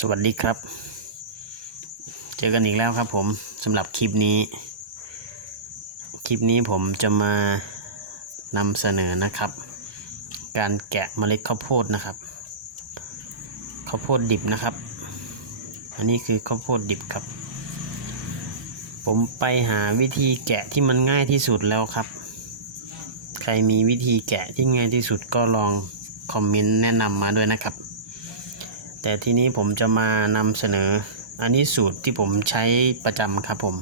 สวัสดีครับ เจอกันอีกแล้วครับผมสำหรับคลิปนี้ คลิปนี้ผมจะมานำเสนอนะครับ การแกะเมล็ดข้าวโพดนะครับข้าวโพดดิบนะครับ อันนี้คือข้าวโพดดิบครับ ผมไปหาวิธีแกะที่มันง่ายที่สุดแล้วครับ ใครมีวิธีแกะที่ง่ายที่สุดก็ลองคอมเมนต์แนะนำมาด้วยนะครับ แต่ทีนี้ผมจะมานำเสนอ อันนี้สูตรที่ผมใช้ประจำครับผม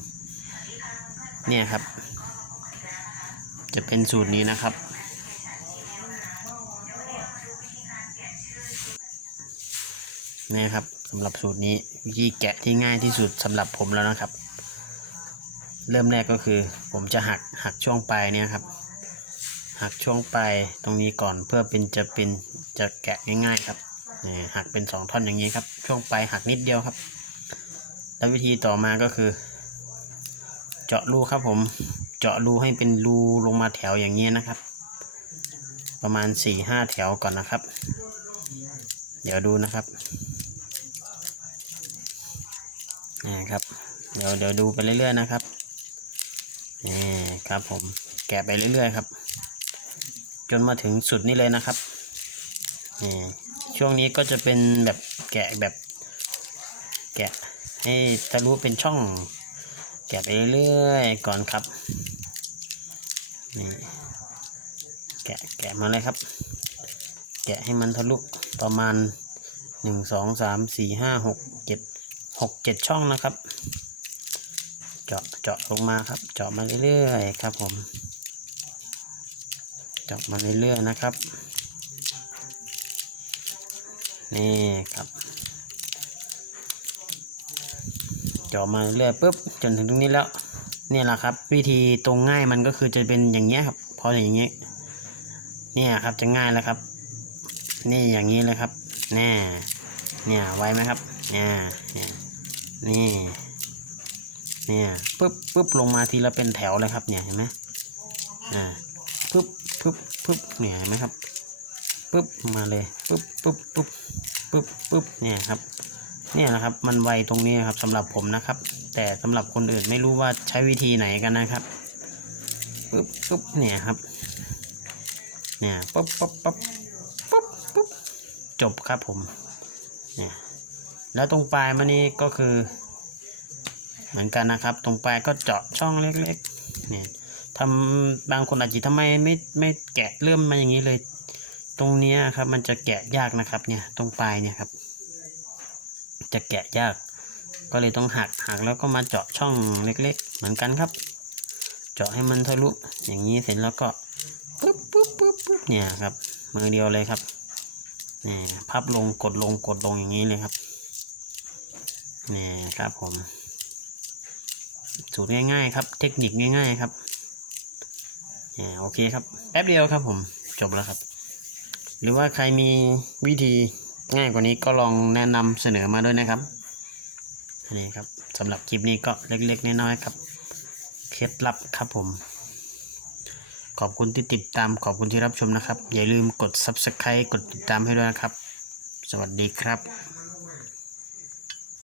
เนี่ยครับ จะเป็นสูตรนี้นะครับ นี่ครับสำหรับสูตรนี้วิธีแกะที่ง่ายที่สุดสำหรับผมแล้วนะครับ เริ่มแรกก็คือ ผมจะหักหักช่วงปลายเนี่ยครับหักช่วงปลายตรงนี้ก่อนเพื่อเป็นจะเป็นจะแกะง่ายๆครับ นี่หักเป็นสองท่อนอย่างนี้ครับ ช่วงปลายหักนิดเดียวครับ แล้ววิธีต่อมาก็คือ เจาะรูครับผม เจาะรูให้เป็นรูลงมาแถวอย่างนี้นะครับ ประมาณสี่ห้าแถวก่อนนะครับ เดี๋ยวดูนะครับนี่ครับ เดี๋ยวเดี๋ยวดูไปเรื่อยๆนะครับนี่ครับผมแกะไปเรื่อยๆครับ จนมาถึงสุดนี้เลยนะครับนี่ ช่วงนี้ก็จะเป็นแบบแกะแบบ แกะให้ทะลุเป็นช่อง แกะไปเรื่อยก่อนครับนี่แกะแกะมาเลยครับ แกะให้มันทะลุประมาณหนึ่งสองสามสี่ห้าหกเจ็ดหกเจ็ดช่องนะครับ เจาะเจาะลงมาครับ เจาะมาเรื่อยๆครับผม เจาะมาเรื่อยๆนะครับ นี่ครับจาะมาเรื่อยปุ๊บจนถึงตรงนี้แล้วเนี่ยแหละครับ วิธีตรงง่ายมันก็คือจะเป็นอย่างเงี้ยครับพออย่างเงี้ยเนี่ยครับจะง่ายแล้วครับ นี่อย่างนี้เลยครับแน่เนี่ยไว้ไหมครับนี่ยเนี่ยนี่เนี่ยปุ๊บปุ๊บลงมาทีละเป็นแถวเลยครับเนี่ยเห็นไหมอ่าปุ๊บปุ๊บปุ๊บเนี่ยเห็นไหมครับปุ๊บมาเลยปุ๊บปุ๊บปุ๊บ ปุ๊บปุ๊บเนี่ยครับเนี่ยนะครับมันไวตรงนี้นครับสำหรับผมนะครับ แต่สำหรับคนอื่นไม่รู้ว่าใช้วิธีไหนกันนะครับปุ๊บปุ๊บเนี่ยครับเนี่ยปุ๊บปุ๊บปุ๊บปุ๊บปุ๊บจบครับผมเนี่ยแล้วตรงปลายมันนี่ก็คือ เหมือนกันนะครับ ตรงปลายก็เจาะช่องเล็กๆเนี่ยทำบางคนอาจจะทำไมไม่ไม่แกะเริ่มมาอย่างนี้เลย ตรงนี้ครับ มันจะแกะยากนะครับ เนี่ยตรงปลายเนี่ยครับ จะแกะยาก ก็เลยต้องหักหักแล้วก็มาเจาะช่องเล็ก ๆ เหมือนกันครับ เจาะให้มันทะลุอย่างนี้เสร็จแล้วก็ปุ๊บปุ๊บปุ๊บปุ๊บเนี่ยครับมือเดียวเลยครับนี่พับลงกดลงกดลงอย่างนี้เลยครับนี่ครับผมสูตรง่ายๆครับ เทคนิคง่ายๆครับอ่าโอเคครับ แป๊บเดียวครับผม จบแล้วครับ หรือว่าใครมีวิธีง่ายกว่านี้ก็ลองแนะนำเสนอมาด้วยนะครับนี่ครับสำหรับคลิปนี้ก็เล็กๆน้อยๆครับเคล็ดลับครับผม ขอบคุณที่ติดตามขอบคุณที่รับชมนะครับ อย่าลืมกด subscribe กดติดตามให้ด้วยนะครับ สวัสดีครับ